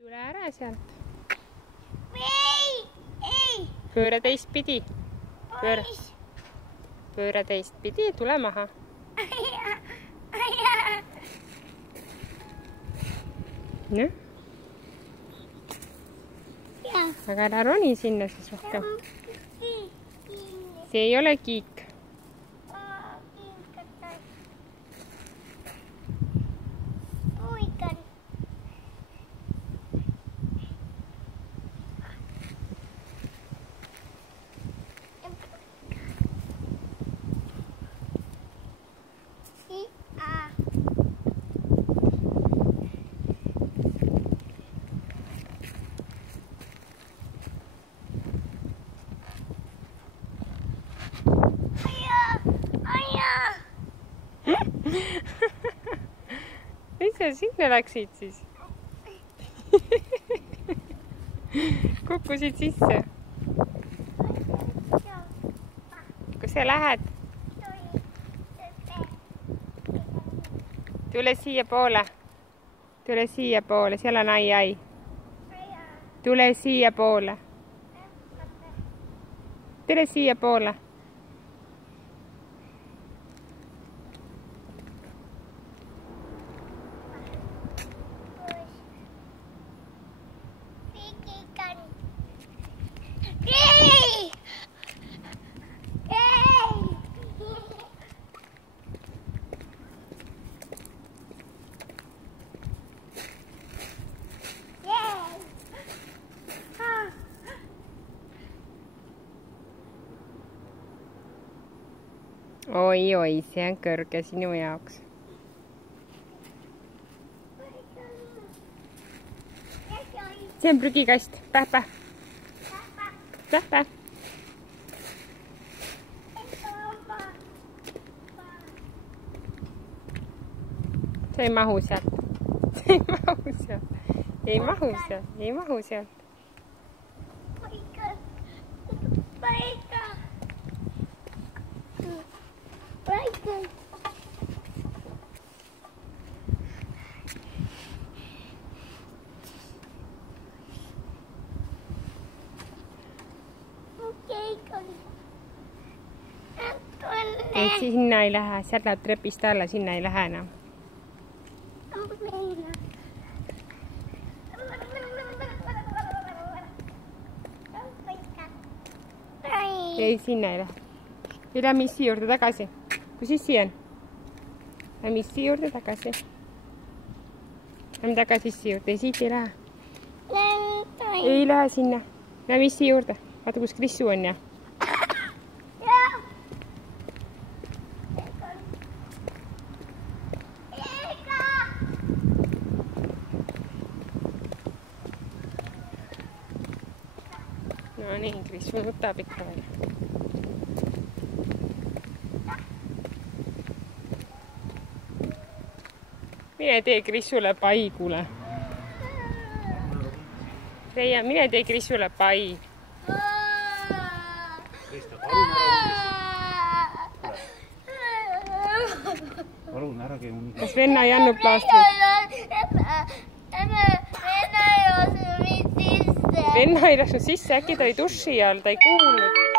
Tule ära sealt. Ei. Pööra teistpidi. Pööra teistpidi, tule maha. Noh. Aga ära roni sinna siis rohkem. See ei ole kiik. Mis sa sinna läksid siis? Kukkusid sisse? Kus sa lähed? Tule siia poole. Tule siia poole, seal on ai. Tule siia poole. Tule siia poole. Oi, see on kõrge sinu jaoks. See on prügikast. Päh. See ei mahu sealt. Ei mahu sealt. Ei, sinna ei lähe, sealt läheb trepist alla, sinna ei lähe enam. Ei, sinna ei lähe. Või lähe missi juurde tagasi. Kus sissi on? Lähe missi juurde tagasi. Lähe tagasi sissi juurde. Ei, siit ei lähe. Ei lähe sinna. Lähe missi juurde. Vaata, kus Krissu on ja. No nii, Krissu nutab ikka veel. Mine tee Krissule pai, kuule. Reia, mine tee Krissule pai. Palun, ära käi mun. Kas venna ei andnud plaastrit? Venna ei lasknud sisse, äkki ta ei duši all, ta ei kuulnud.